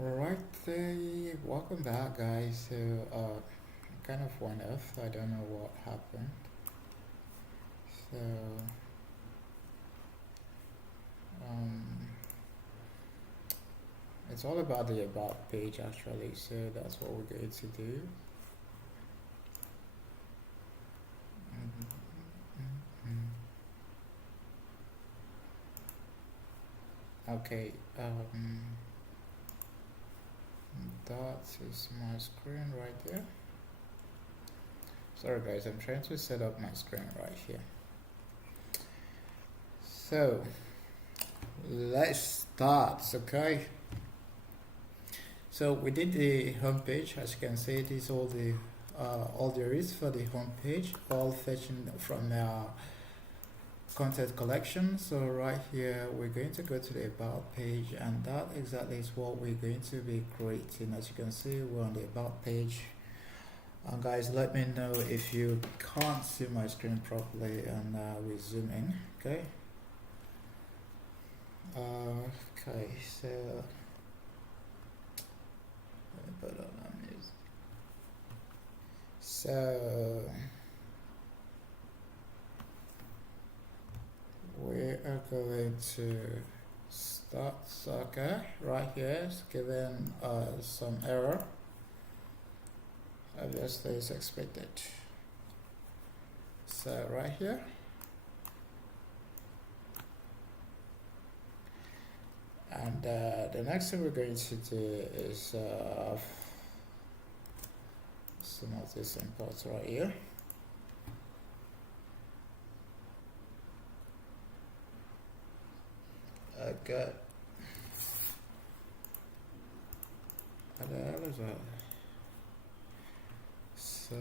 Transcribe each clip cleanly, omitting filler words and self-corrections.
Alright, welcome back, guys. So, kind of went off. I don't know what happened. So, um, it's all about the about page actually. So that's what we're going to do. Okay. That is my screen right there. Sorry, guys. I'm trying to set up my screen right here. So, let's start. Okay. So we did the home page. As you can see, this is all there is for the home page, all fetching from our content collection. So right here we're going to go to the about page, and that exactly is what we're going to be creating. As you can see, we're on the about page. And guys, let me know if you can't see my screen properly, and we zoom in. Okay. Okay, so put on music. So we are going to start soccer right here. It's given some error. Obviously, it's expected. So right here. And the next thing we're going to do is some of these imports right here. Okay. What the hell is that? So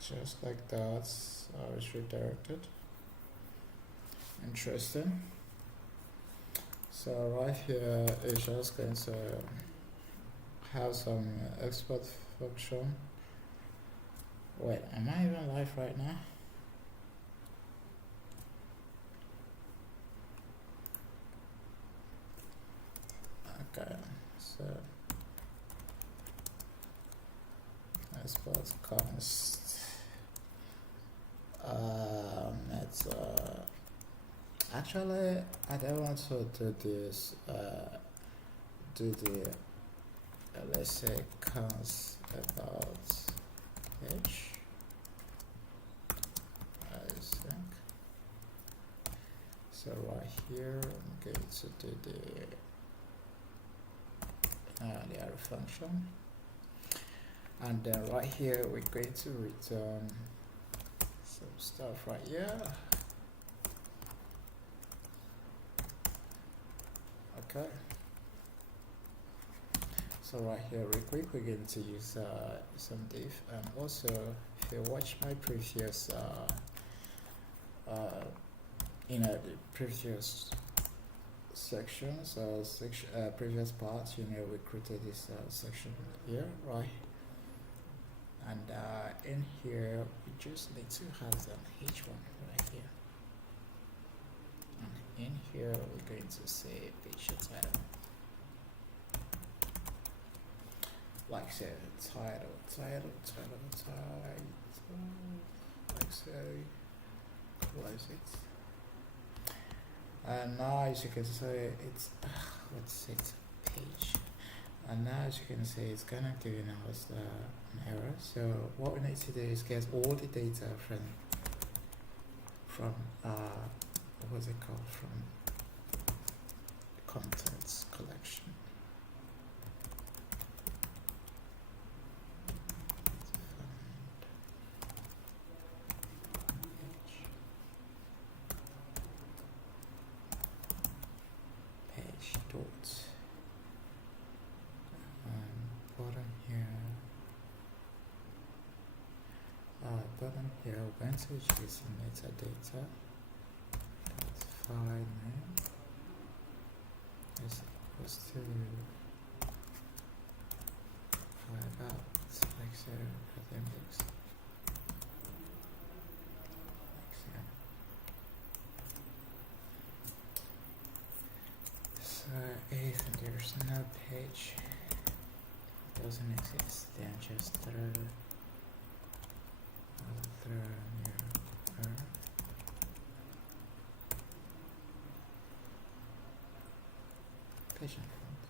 just like that, it's redirected. Interesting. So right here it's just going to have some export function. Wait, am I even live right now? Okay, so export const. It's actually I don't want to do this. Do the let's say const about page. I think so. Right here, I'm going to do the arrow function, and then right here we're going to return some stuff right here. Okay. So right here, real quick, we're going to use some div, and also if you watch my previous, the previous sections, previous parts, we created this section here, right? And in here, we just need to have an H1 right here. And in here, we're going to say picture title. Like say title, like say, close it. And now as you can see, it's let's say it's a page. And now as you can see, it's gonna give us an error. So what we need to do is get all the data from what's it called, from the contents collection. Page dot bottom here. Bottom here, we're going to use metadata. File name. just to find out like so at index. So if there's no page doesn't exist, then just throw new page in front.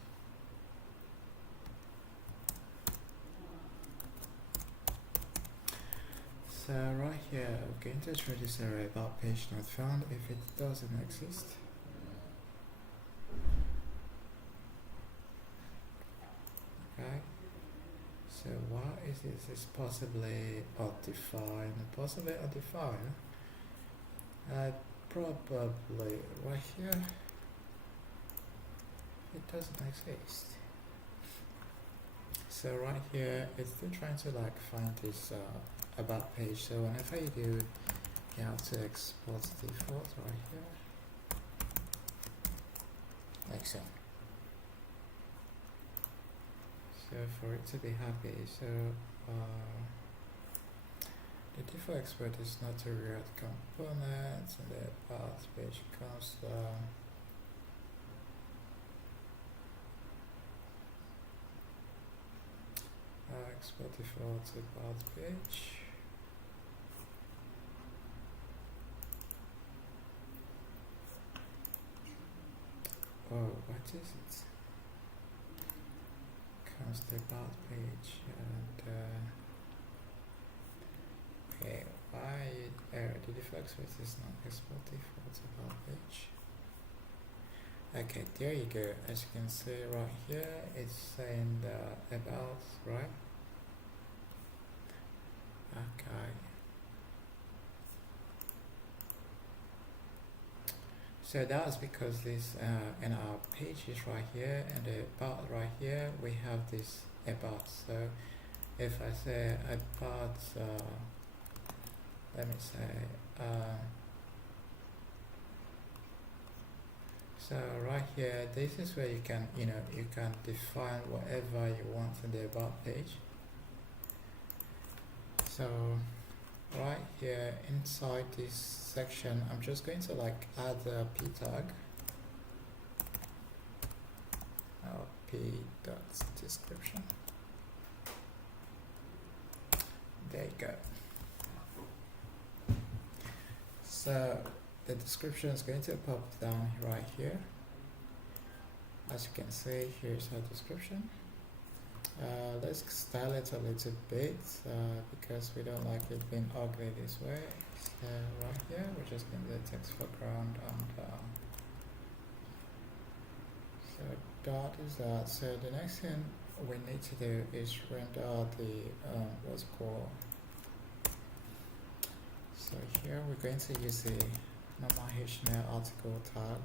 So right here, we're going to try this array about page not found if it doesn't exist. Okay. So why is this possibly undefined? Possibly undefined. Probably right here. It doesn't exist. So right here, it's still trying to like find this about page. So whenever you do, you have to export default right here, like so. So for it to be happy, so the default export is not a real component, and the about page comes down. Export default to about page. Oh, what is it? Comes the about page and okay, why the default export is not export default to about page. Okay, there you go. As you can see right here, it's saying the about, right? Okay. So that's because this in our pages right here and the about right here, we have this about. So if I say about, let me say, so right here, this is where you can, you can define whatever you want in the about page. So right here inside this section, I'm just going to like add a p tag. P dot description. There you go. So the description is going to pop down right here. As you can see, here's our description. Let's style it a little bit because we don't like it being ugly this way. So right here, we're just going to text foreground and so that is that. So the next thing we need to do is render the what's called. So here we're going to use the normal HTML article tag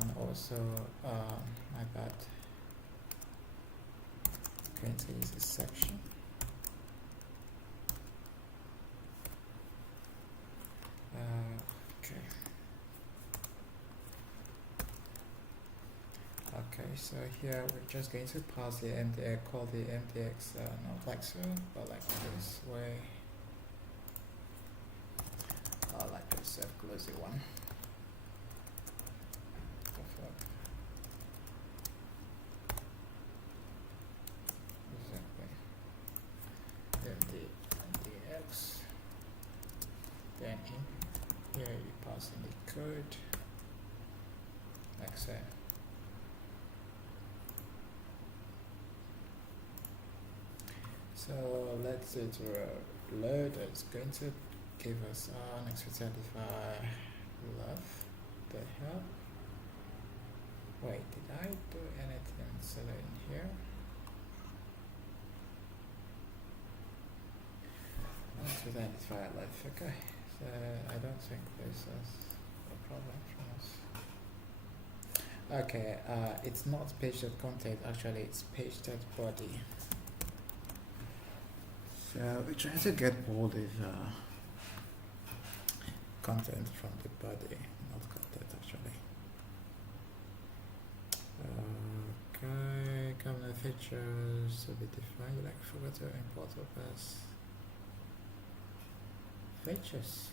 and also my bad. Going to use this section. Okay. Okay, so here we're just going to pass the MDX, call the MDX not like so, but like this way. Like this closey one. Then in here you pass in the code like so. So let's it load. It's going to give us Nextjs love the hell. Wait, did I do anything silly in here? Nextjs live. Okay. I don't think this is a problem for us. Okay, it's not page.content, actually it's page.body. So we're trying to get all this content from the body, not content actually. features to be defined. Like forgot to import up as features.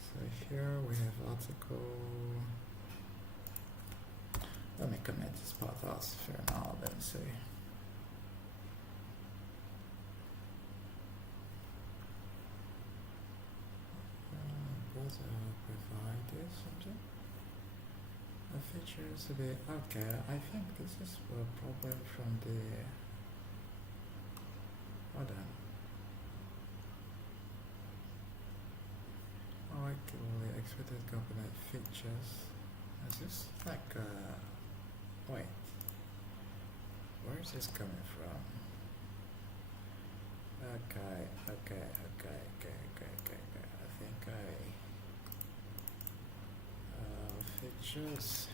So here we have article. Let me comment this part out for now. Let me see. Provided something. A features to be okay. I think this is a problem from the. Hold on. Oh, actually, expected component features. Is this like wait? Where is this coming from? Okay. I think features.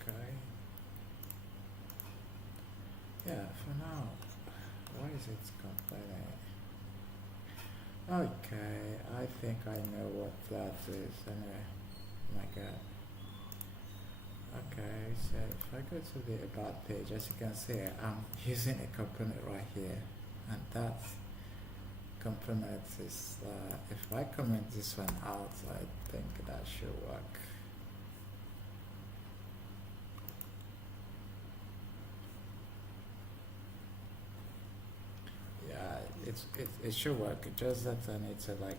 Okay. Yeah, for now. Why is it complaining? Okay, I think I know what that is anyway. My god. Okay, so if I go to the about page, as you can see, I'm using a component right here, and that component is, if I comment this one out, I think that should work. Yeah, it should work, just that I need to run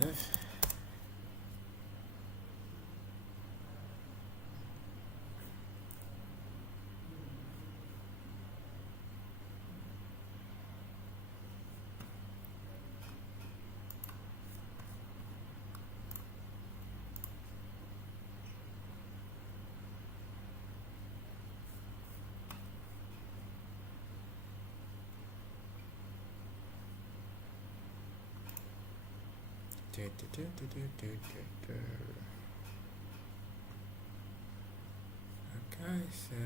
this. Okay, so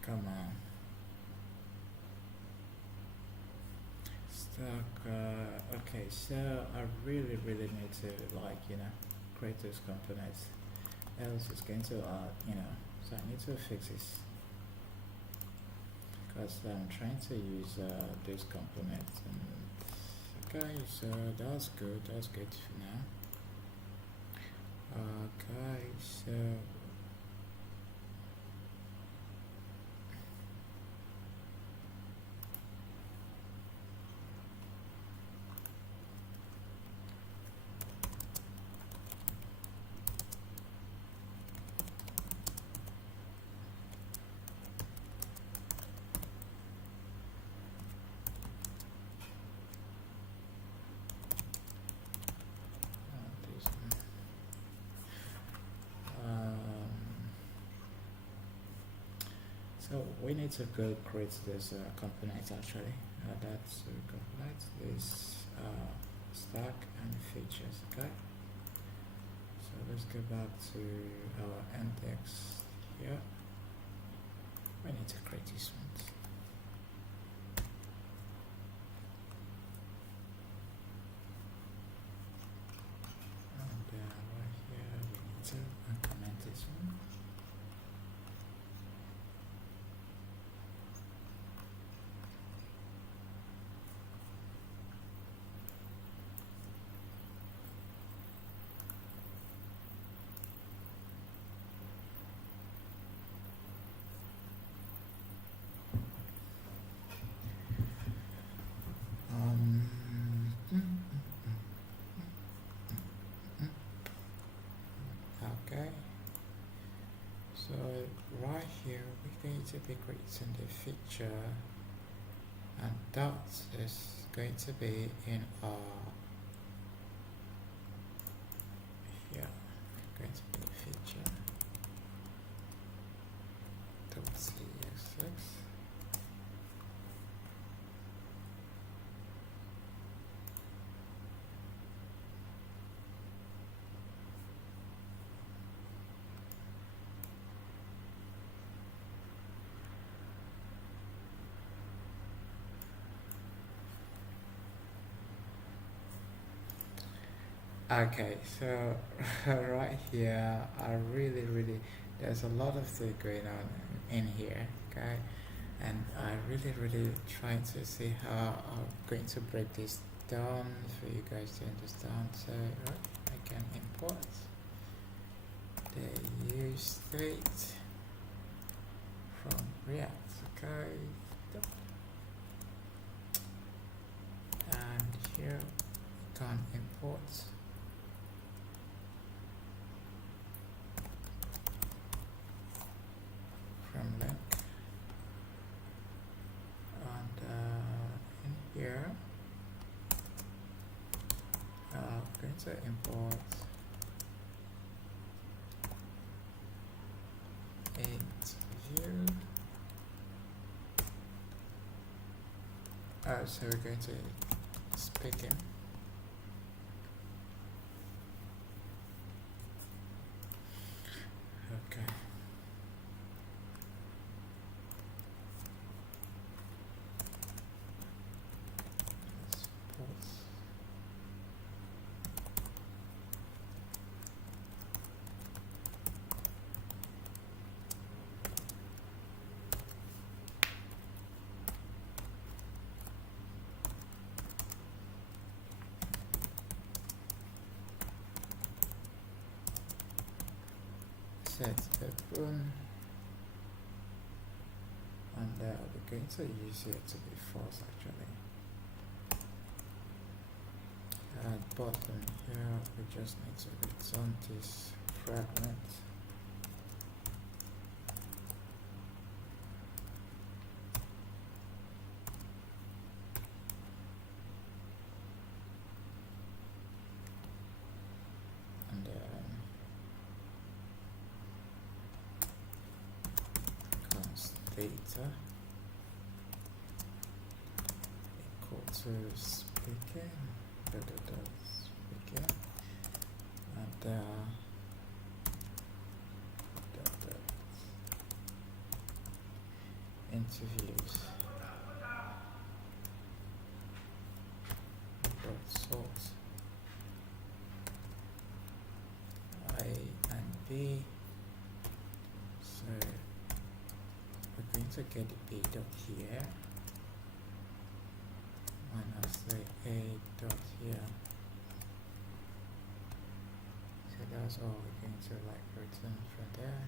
come on. Stock. Okay, so I really need to create those components. Else it's going to so I need to fix this. Because I'm trying to use these components. Okay, so that's good for now. Okay, so so we need to go create this component actually. That's component this stack and features. Okay. So let's go back to our index here. We need to create this one. And right here we need to implement this one. Okay, so right here we're going to be creating the feature, and that is going to be in our here, going to be a feature .css. Okay, so right here, I really, there's a lot of things going on in here, okay, and I really trying to see how I'm going to break this down for you guys to understand. So right, I can import the use state from React, okay, and here we can import from link, and in here I'm going to import int view. So we're going to speak in. Okay. Let's pause. Set open, and we're going to use it to be false actually. At bottom here we just need to return this fragment. And const data equal to speaking, speaking, and interviews dot sort A and B. So we're going to get the B dot here minus the A dot here. So that's all we're going to like return from there.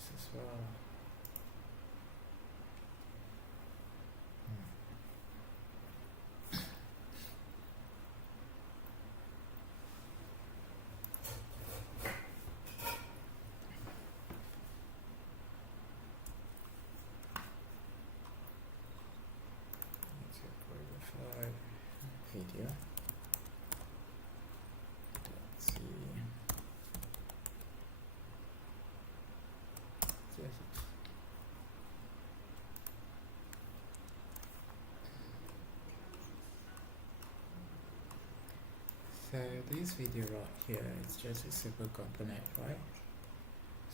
this as well. Let's qualify video. Let's see. Yes, so this video right here is just a simple component, right?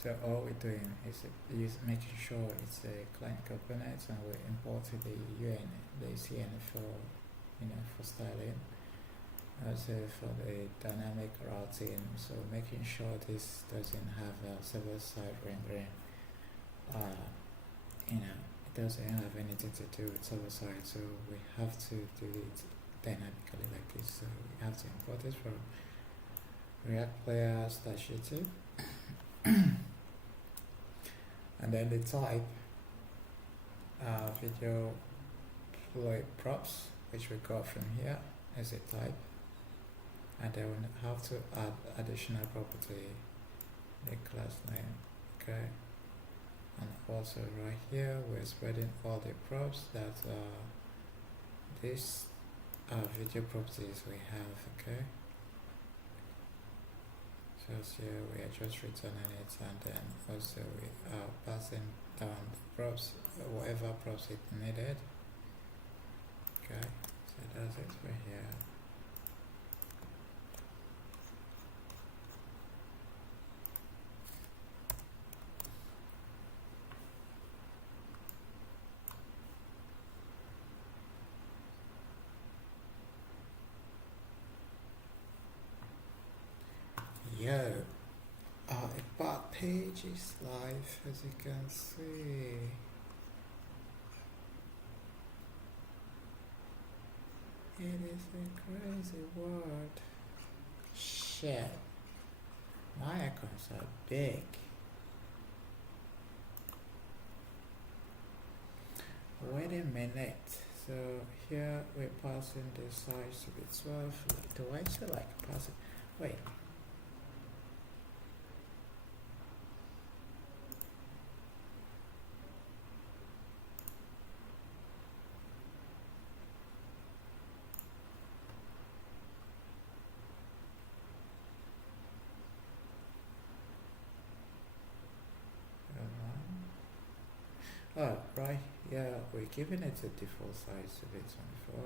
So all we're doing is making sure it's a client component, and we import the UN, the CN for for styling, also for the dynamic routing. So making sure this doesn't have a server-side rendering. It doesn't have anything to do with server-side, so we have to do it dynamically like this. So we have to import it from React Player /YouTube. And then the type, video play props, which we got from here as a type, and then we have to add additional property, the class name, okay, and also right here we're spreading all the props that these video properties we have, okay. So here we are just returning it, and then also we are passing down the props, whatever props it needed. Okay, so that's it for here. Yo, about page is live, as you can see. It is a crazy world. Shit, my icons are big. Wait a minute. So here we're passing the size to be 12. Do I still like pass it? Wait. Oh, right, yeah, we're giving it a default size to be 24.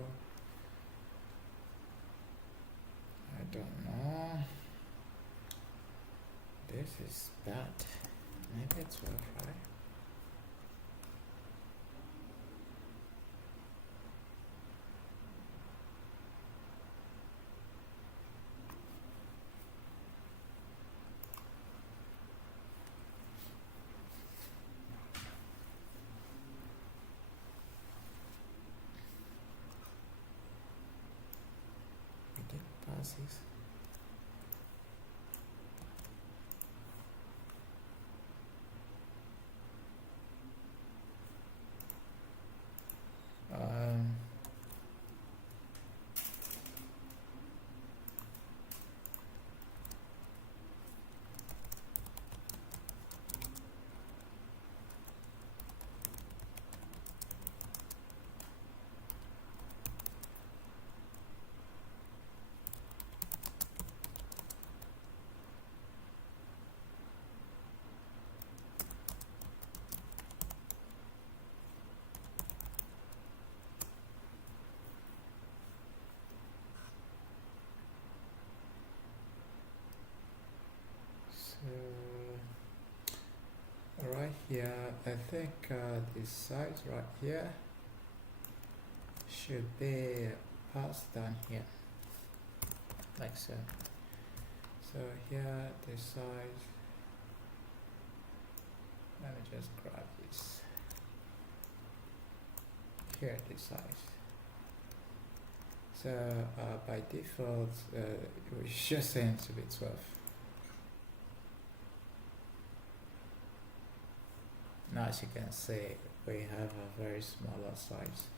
I don't know. This is bad. Maybe it's 12, right? Passes. Right here, I think this size right here should be passed down here, like so. So here the size, let me just grab this. Here the size. So by default, we're just saying to be 12. as you can see, we have a very smaller size.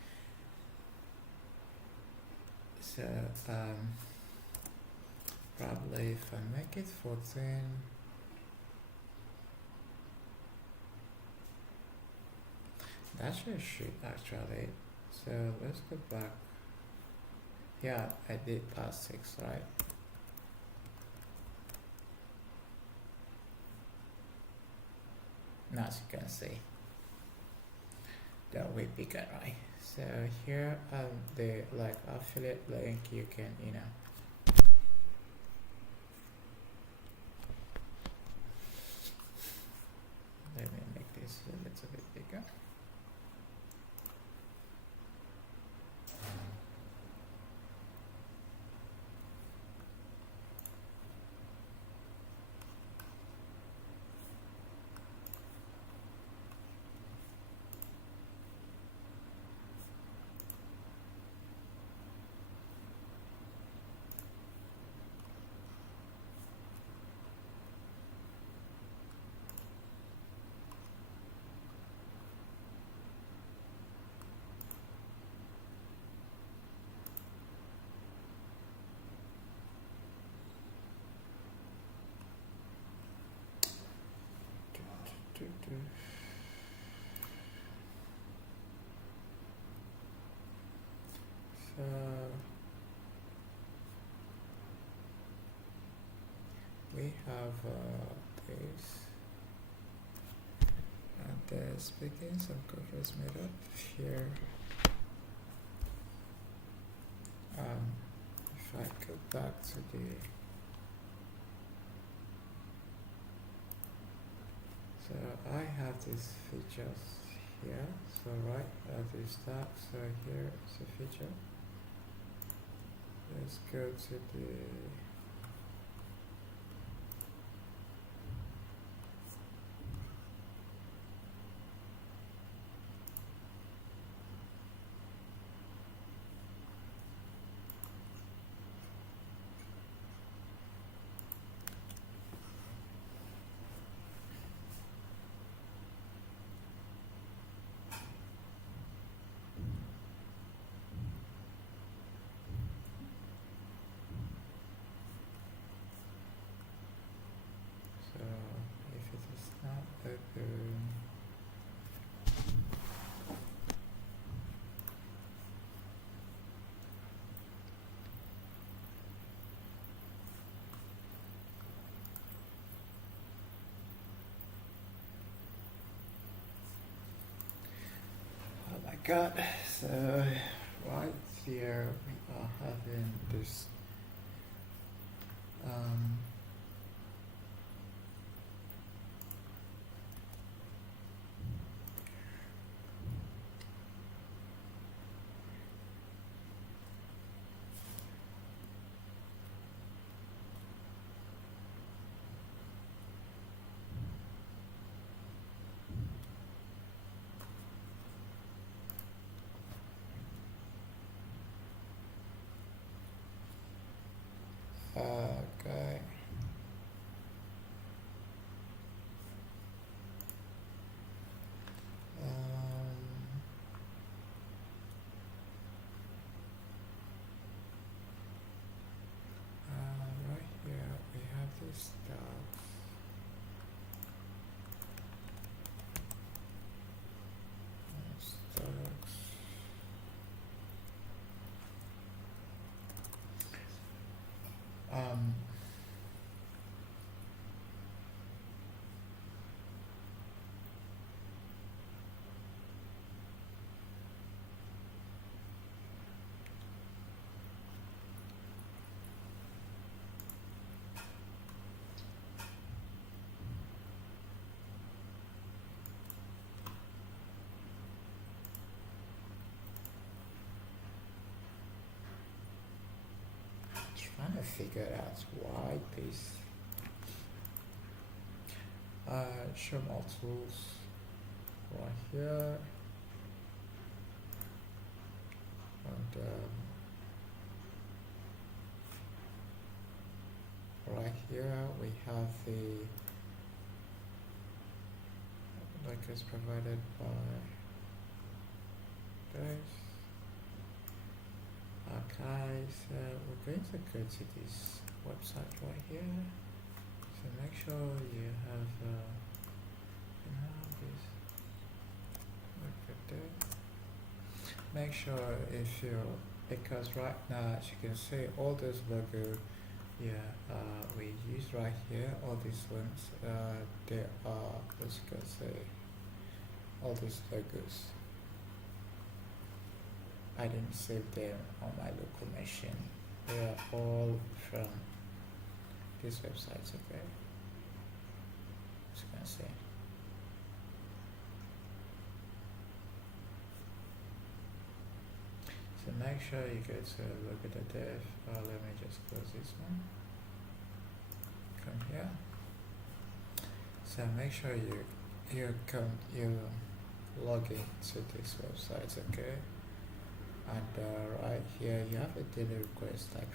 So probably if I make it 14, that should actually. So let's go back. Yeah, I did past 6, right? Now as you can see, that way bigger, right? So here the like affiliate link, you can let me make this a little bit bigger. So we have this, and there's begin some covers made up here. If I go back to the so I have these features here. So right, this that. So here is a feature. Let's go to the so if it is not open. Oh my god, so right here we are having this okay. Right here we have this stuff. Stocks. Trying to figure out why this show more tools right here, and right here we have the like is provided by this. Okay, so we're going to go to this website right here. So make sure you have this. Look at that. Make sure if you, because right now as you can see all those logo, we use right here, all these links, they are, let's go say, all these logos. I didn't save them on my local machine. They are all from these websites, okay? As you can see. So make sure you go to look at the dev. Let me just close this one. Come here. So make sure you log into this website, okay? And right here you have a daily request like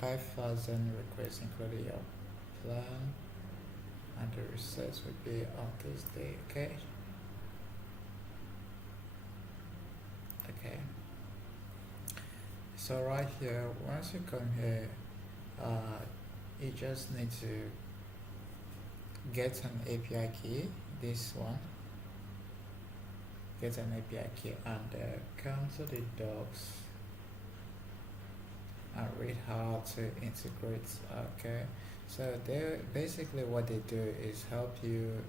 5,000 requests including your plan, and the research will be on this day, okay? Okay. So right here, once you come here, you just need to get an API key, this one. Get an API key and come to the docs and read how to integrate. Okay, so they basically what they do is help you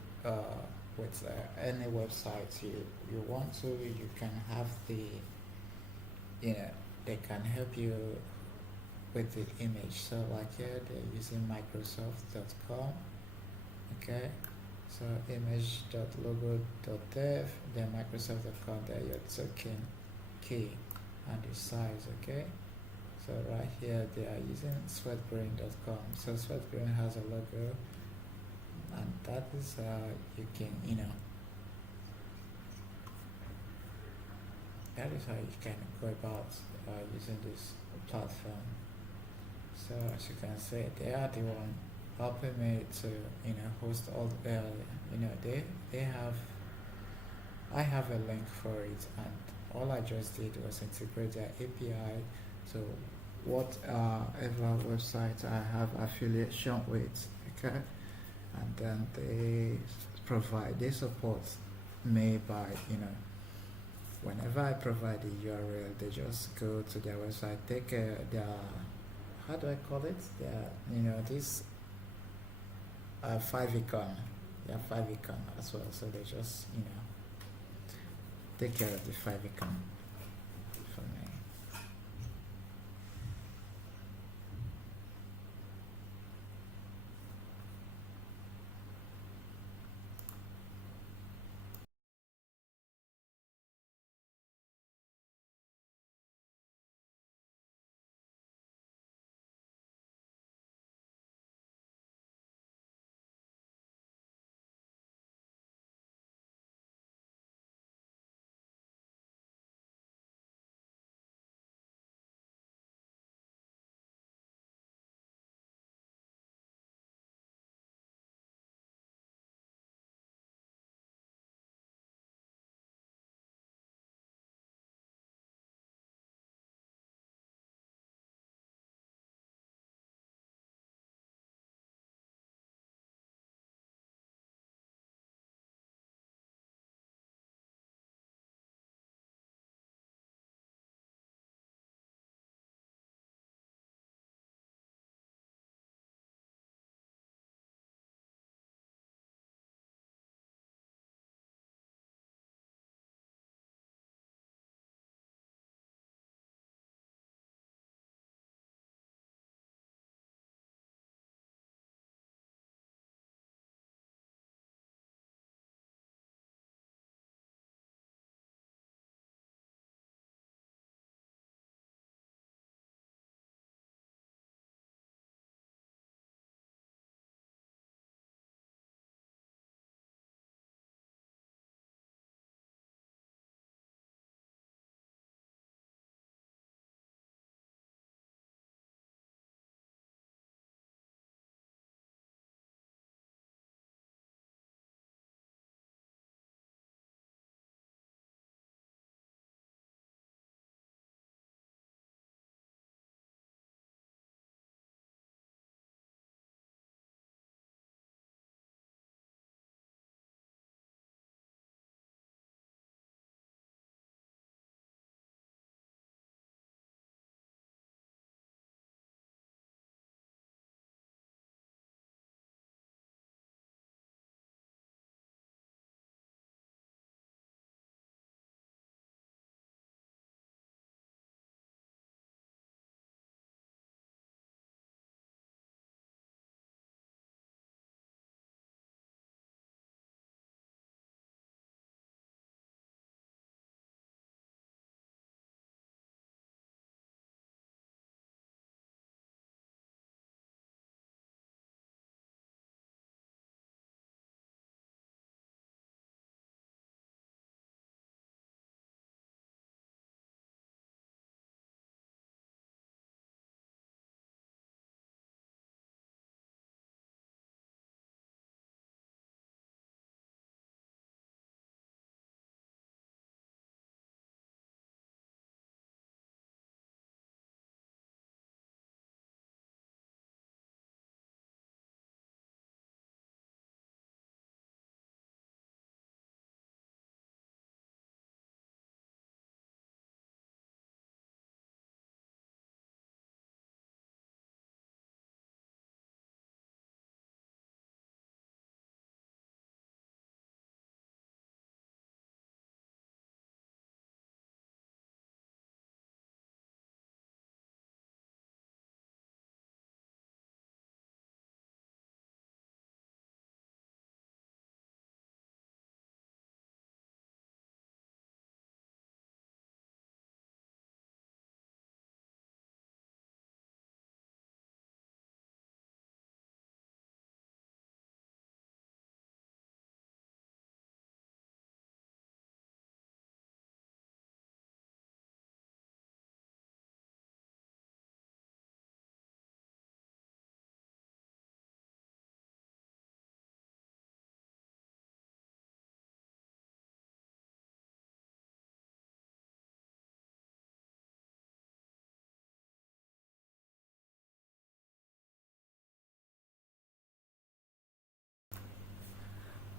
with any website you want to. You can have they can help you with the image. So like here they're using Microsoft.com. Okay, so image.logo.dev, then Microsoft.com, there your token key and the size, okay? So right here they are using sweatbrain.com. So sweatbrain has a logo, and that is you can that is how you can go about using this platform. So as you can see, they are the one helping me to host all they have. I have a link for it, and all I just did was integrate their API. So whatever website I have affiliation with, okay, and then they support me by whenever I provide the URL, they just go to their website, take their, how do I call it, their this favicon, yeah, favicon as well. So they just take care of the favicon for me.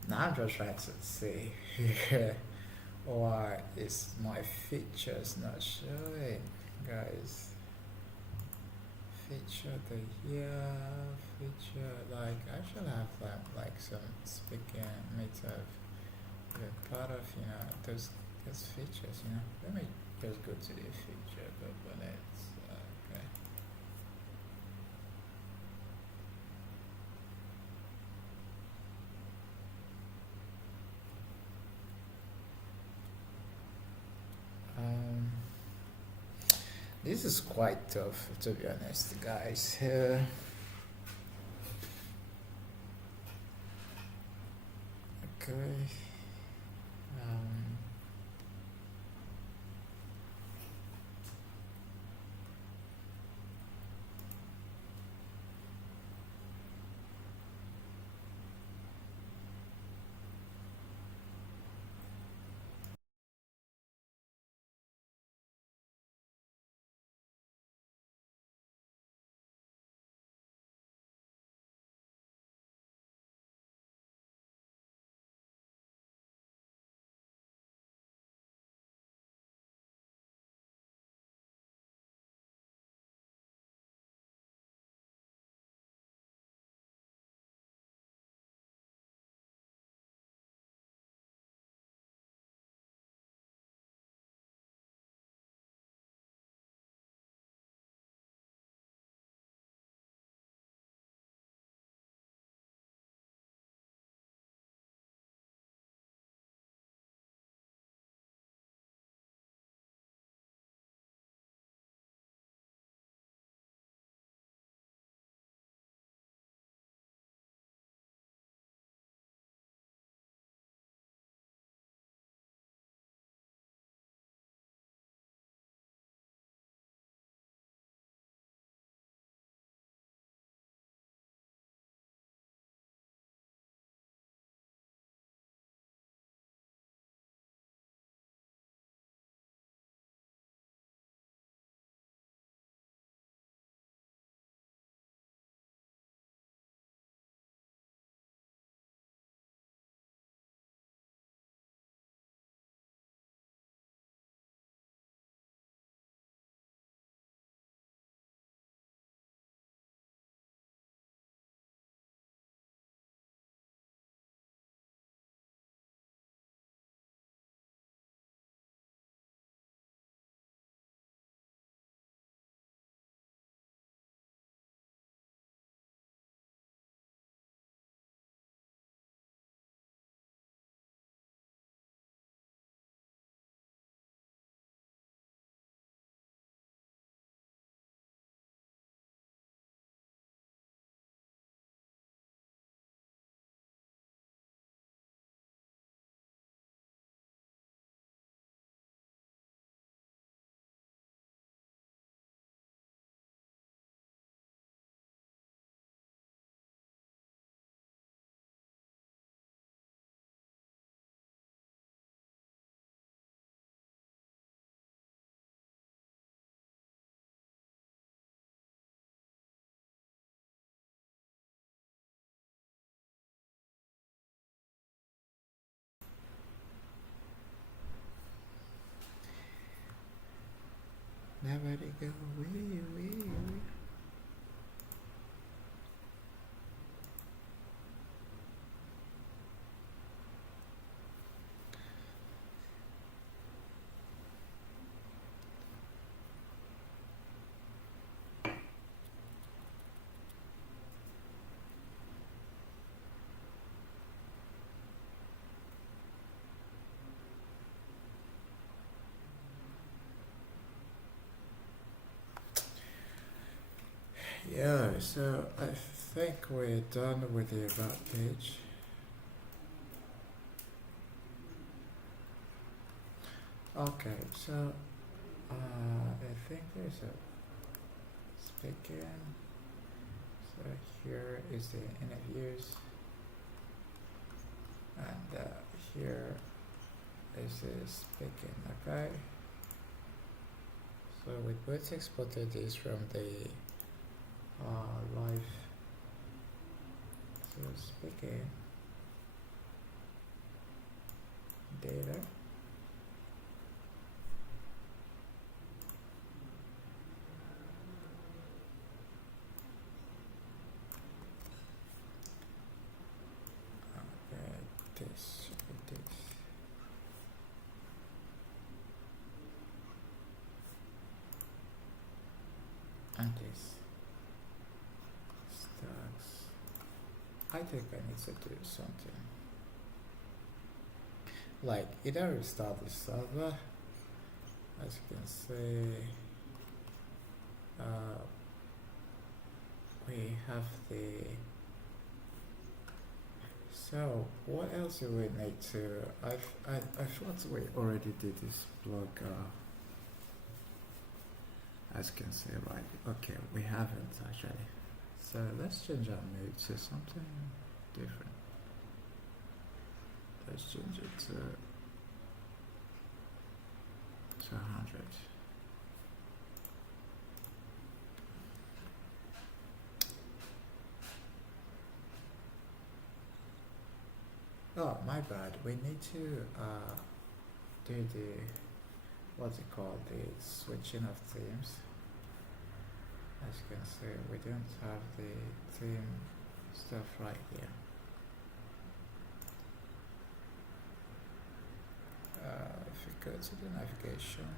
Now I'm just trying to see here why is my features not showing, guys. Feature the year, feature like I should have like some speaking meetup been part of those features. Let me just go to the feature components. Okay. Um, this is quite tough to be honest, guys. Okay. Um, Never to go away. Yeah, so I think we're done with the about page. Okay, so I think there's a speaking. So here is the interviews, and here is the speaking. Okay. So we both exported this from the live. So speaking. data. Okay, this should be this. And this stacks. I think I need to do something like either restart the server, as you can see. We have the, so what else do we need to, I thought we already did this blog, as you can see, right? Okay, we haven't actually. So let's change our mood to something different. Let's change it to 100. Oh, my bad. We need to do the, what's it called, the switching of themes. As you can see, we don't have the theme stuff right here. If you go to the navigation,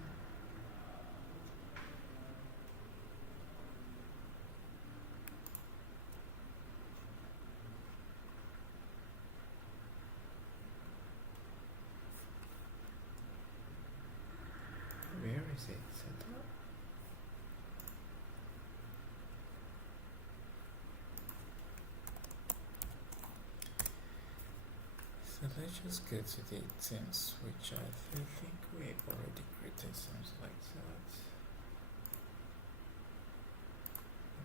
where is it set up? So let's just go to the theme switcher. I think we already created something like that.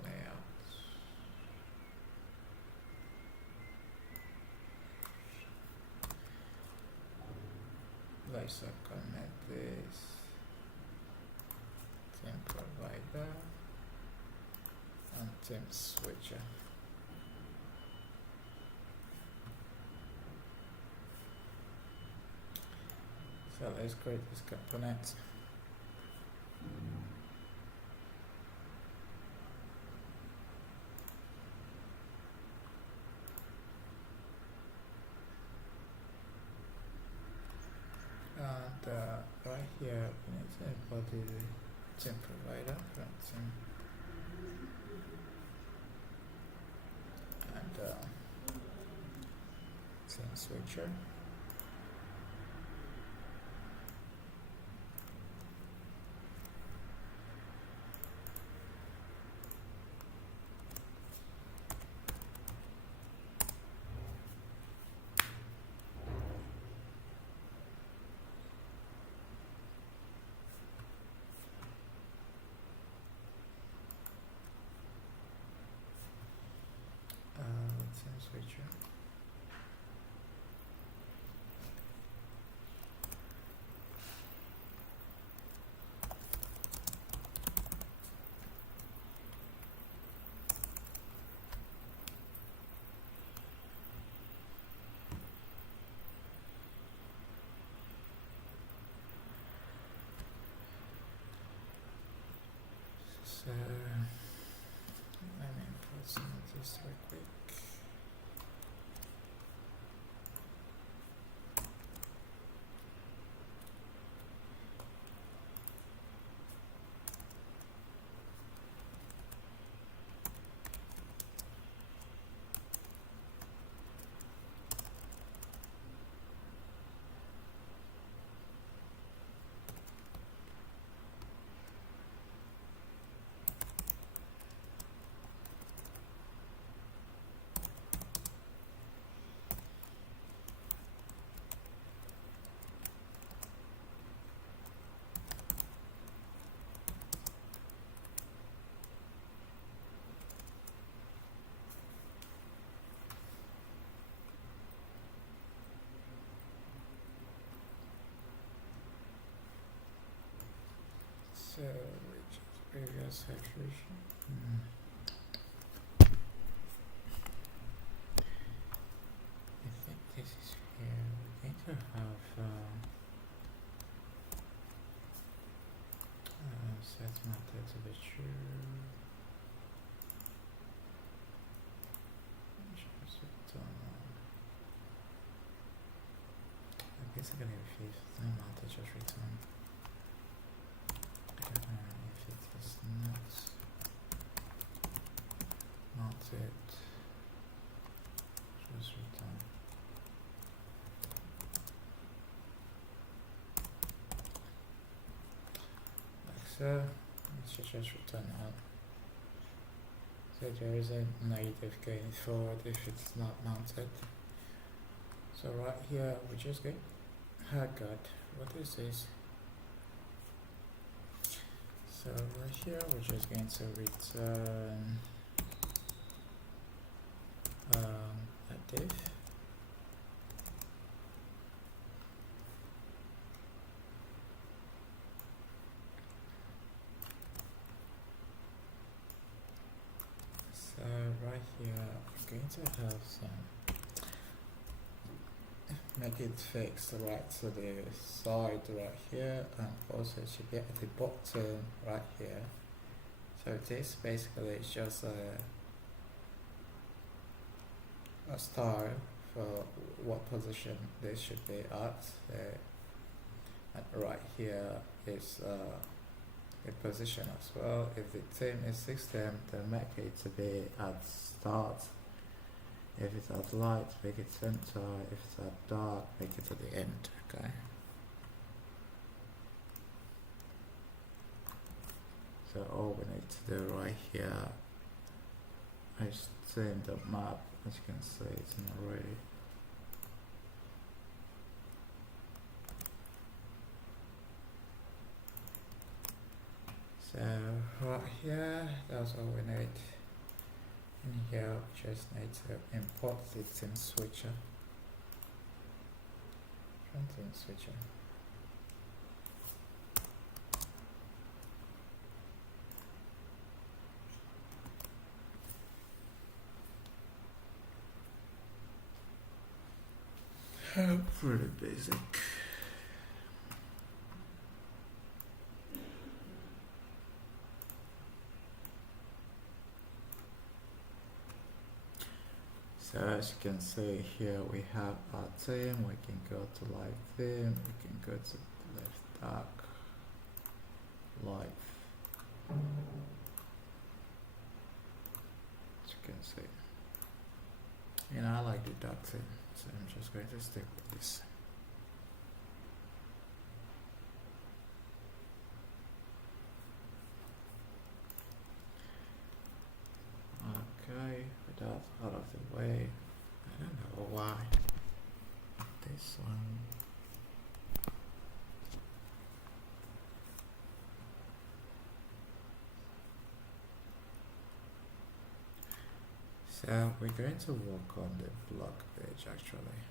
Layout. Let's connect this theme provider and theme switcher. So let's create this component. And right here we need to import the theme provider from theme, and theme switcher. Theme switcher. So let me import some of this real quick. So which is previous saturation. I think this is here. We're going to have to be true. Just return. Basically, if it's not mounted, just return. If it is not mounted, just return. Like so. Let's just return out. So there is a negative going forward if it's not mounted. So right here we just get God, what is this? So right here we're just going to return a div. So right here we're going to have some, make it fixed right to the side right here, and also it should be at the bottom right here. So this basically is just a style for what position this should be at, and right here is a position as well. If the theme is system, then make it to be at start. If it's at light, make it center. If it's at dark, make it to the end. Okay. So all we need to do right here is send the map. As you can see, it's an array. So right here, that's all we need. In here, we just need to import the theme switcher. Theme switcher. Pretty basic. So as you can see here, we have our theme. We can go to live theme. We can go to left dark, live. As you can see, I like the dark theme, so I'm just going to stick with this. Okay, with that out of the way, I don't know why this one. So we're going to work on the blog page actually.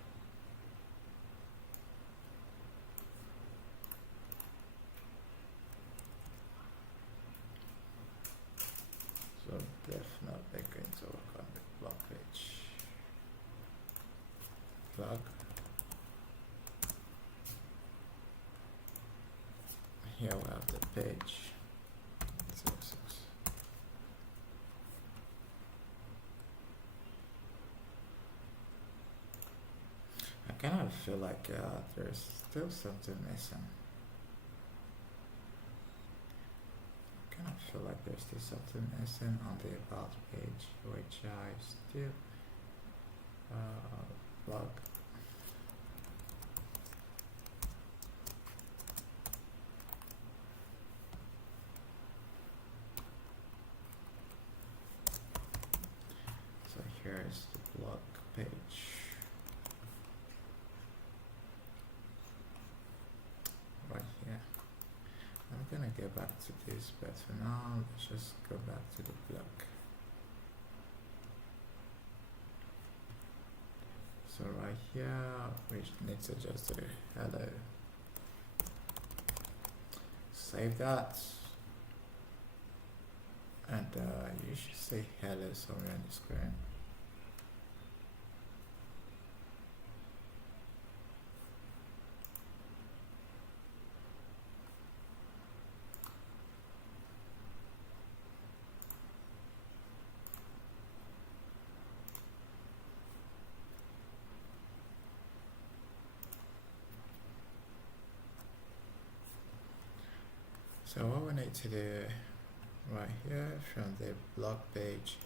So definitely going to work on the blog page. Blog. Here we have the page. I kind of feel like there's still something missing. I kind of feel like there's still something missing on the about page, which I still blog. So here is the blog page. Right here. I'm gonna get back to this, but for now, let's just go back to the blog. So right here, we need to just do hello. Save that. And you should say hello somewhere on the screen. So what we need to do right here from the blog page,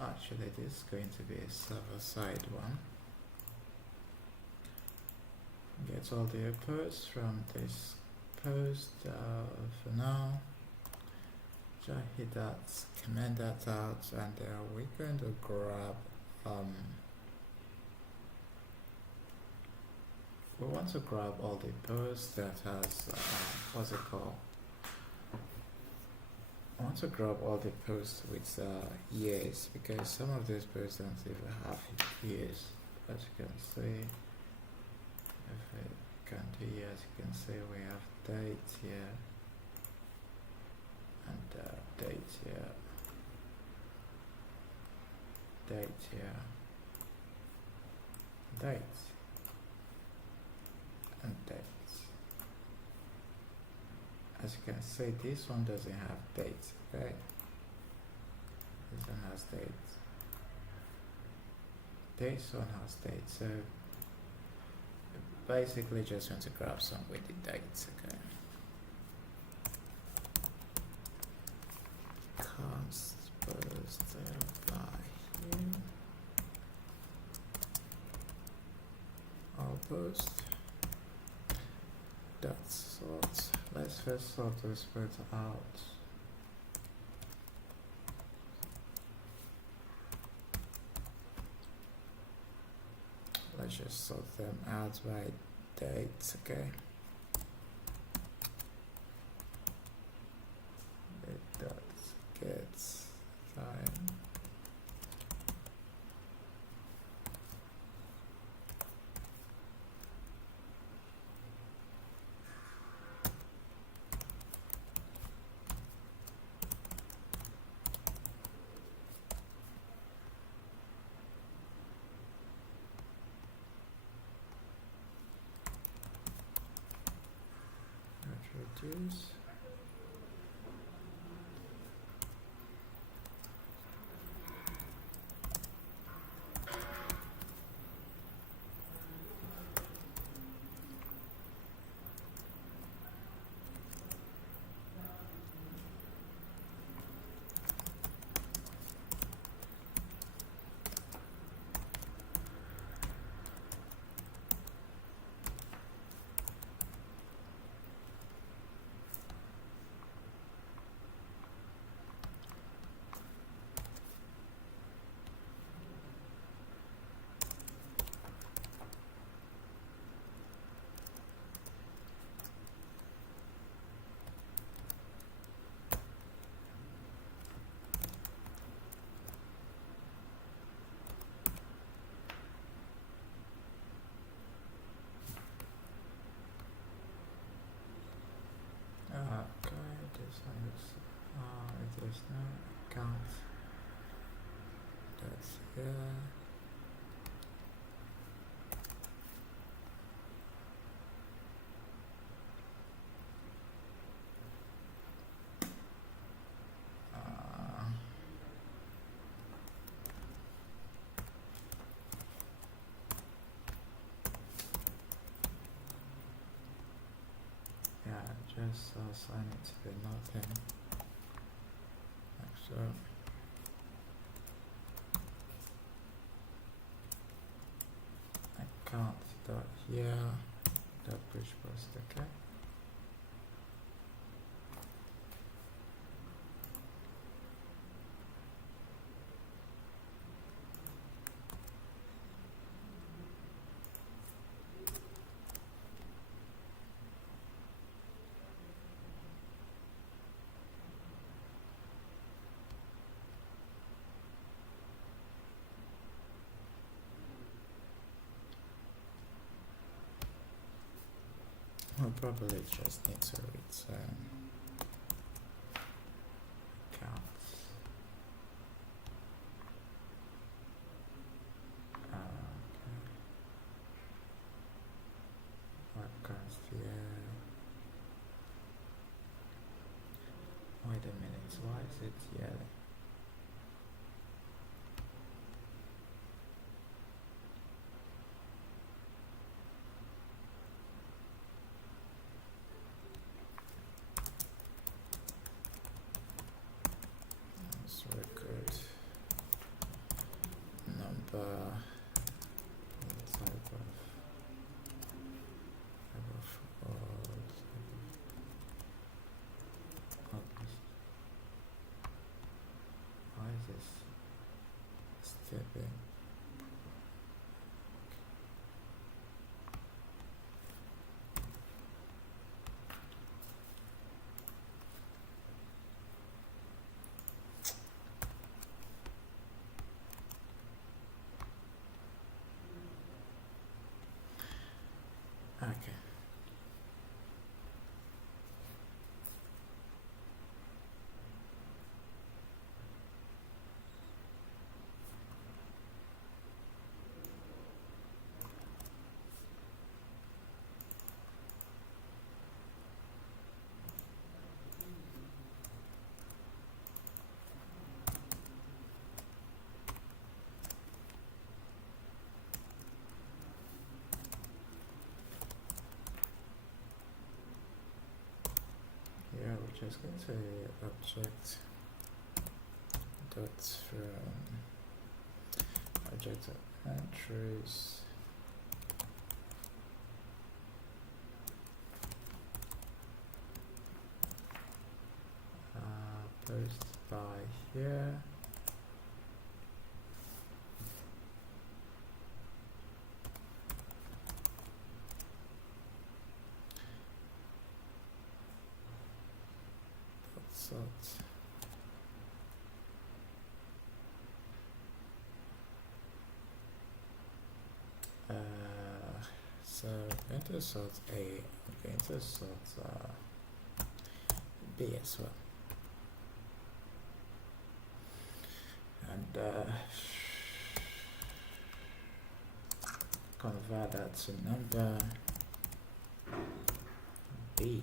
actually this is going to be a server-side one. Get all the posts from this post for now. Just hit that, comment that out, and we're going to grab we want to grab all the posts that has what's it called? I want to grab all the posts with years, because some of these posts don't even have years. As you can see, if I can do here, as you can see, we have dates here and dates here, dates here, dates and dates. As you can see, this one doesn't have dates, okay? This one has dates. This one has dates, so basically just want to grab some with the dates, okay? Const post by here. All post. That's sort. Let's first sort this spread out. Let's just sort them out by dates, okay? It does gets time. Reduce. Okay, this one is it is no account. That's here. Yeah, just assign it to the nothing. Like so. Account dot here dot push post, okay? We'll probably just need to return accounts. Okay. Podcast here. Wait a minute, why is it yellow? typing. Okay. Yeah, we're just going to say object dot from object entries post by here. So so I'm going to sort A, I'm going to sort B as well, and convert that to number B.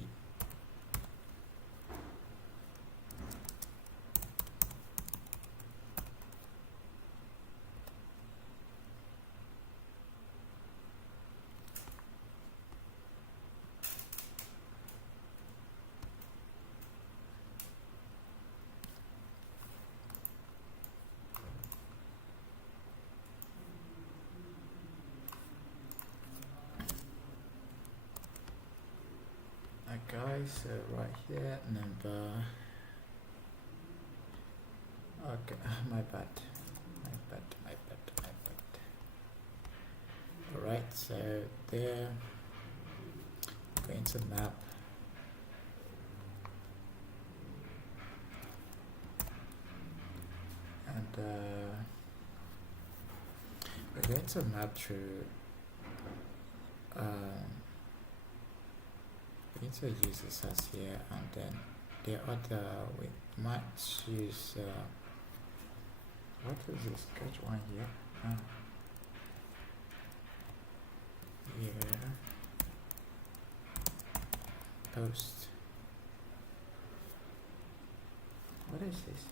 Okay, so right here, number. Okay, my bad. Alright, so there, going to map. And we're going to map through. We're going to use this as here, and then the other we might use. What is this sketch one here? Here, post. What is this?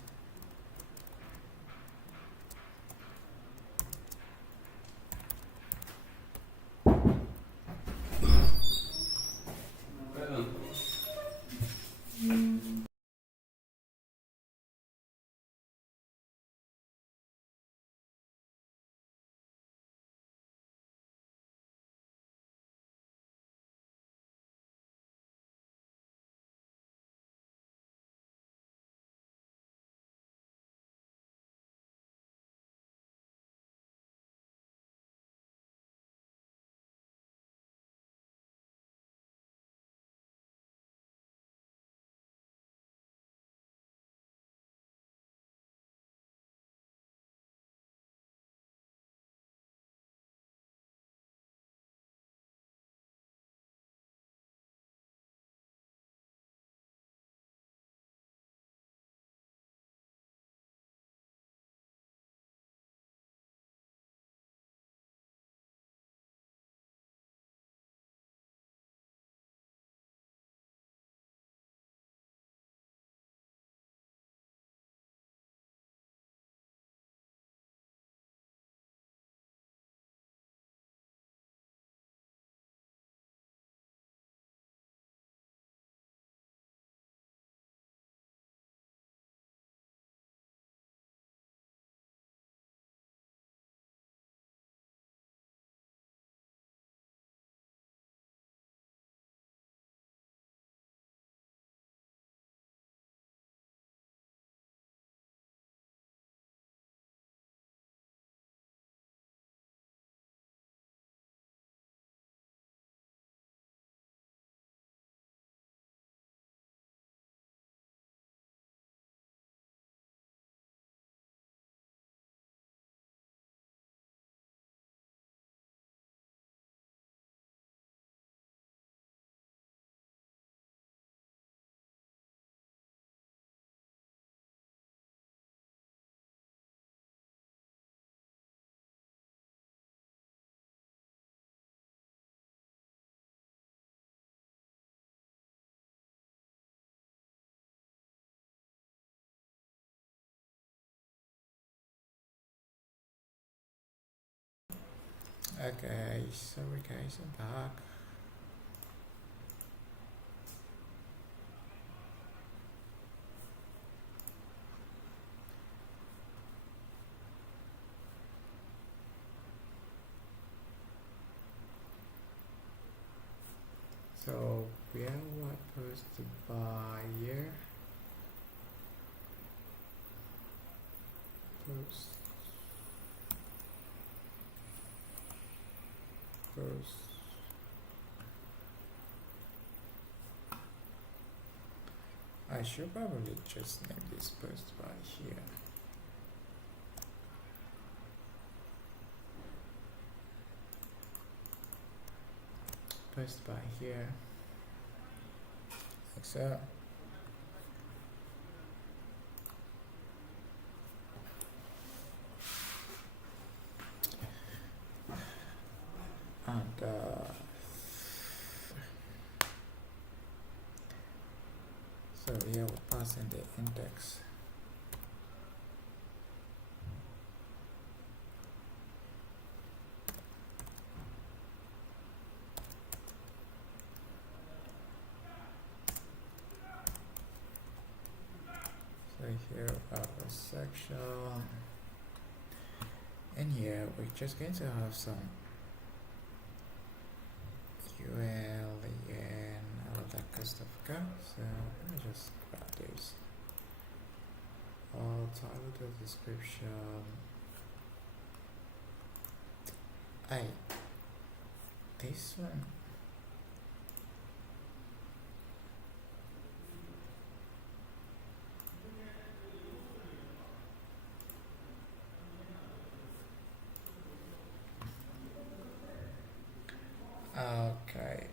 Okay, sorry guys, I'm back. So we are supposed to buy here. Post. I should probably just name this post by here. Post by here. Like so. And so here we're passing the index. So here our section. In here we're just going to have some UL and all of that good stuff. Okay, so let me just grab this. I'll title the description. This one. Okay.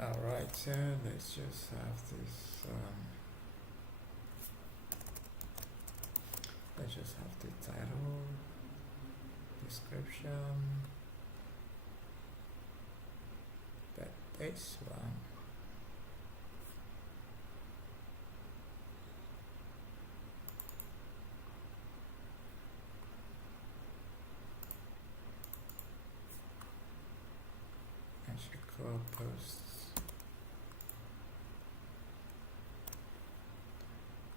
Alright, so let's just have this, let's just have the title, description, but this one, I should call posts.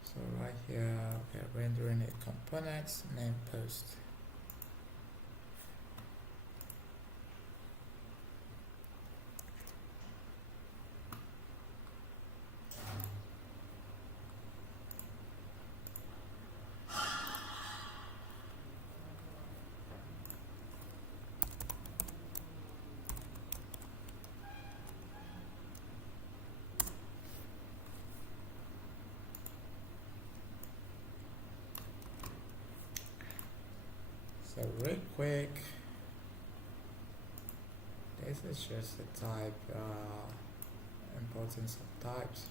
So right here we're rendering a component name post. So real quick, this is just the type, importance of types,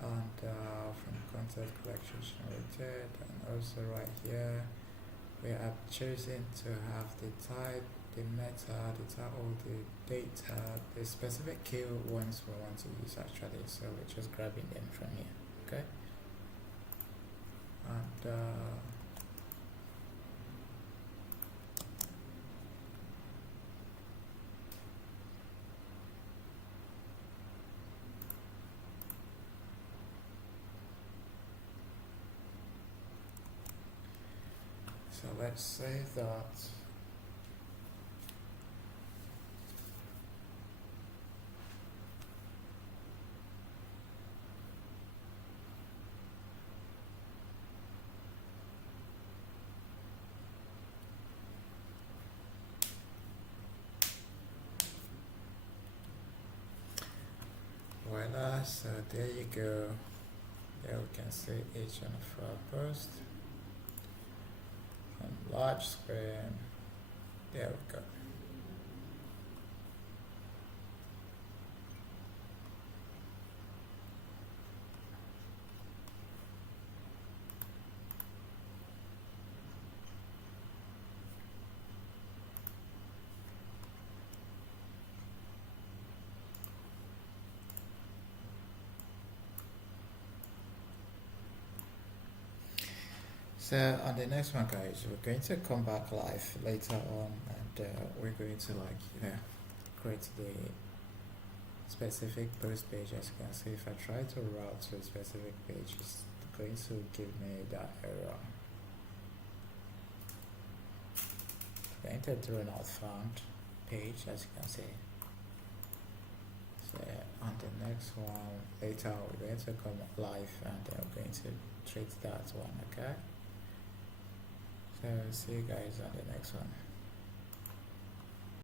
and from content collection generated, and also right here we are choosing to have the type, the meta, the title, the data, the specific keywords we want to use actually, so we're just grabbing them from here, okay? And so let's say that voila, so there you go. There we can see each one of our posts. Large screen, there we go. So on the next one, guys, we're going to come back live later on, and we're going to create the specific post page. As you can see, if I try to route to a specific page, it's going to give me that error. Going to do not found page, as you can see. So on the next one later, we're going to come live, and we're going to treat that one. Okay. So see you guys on the next one.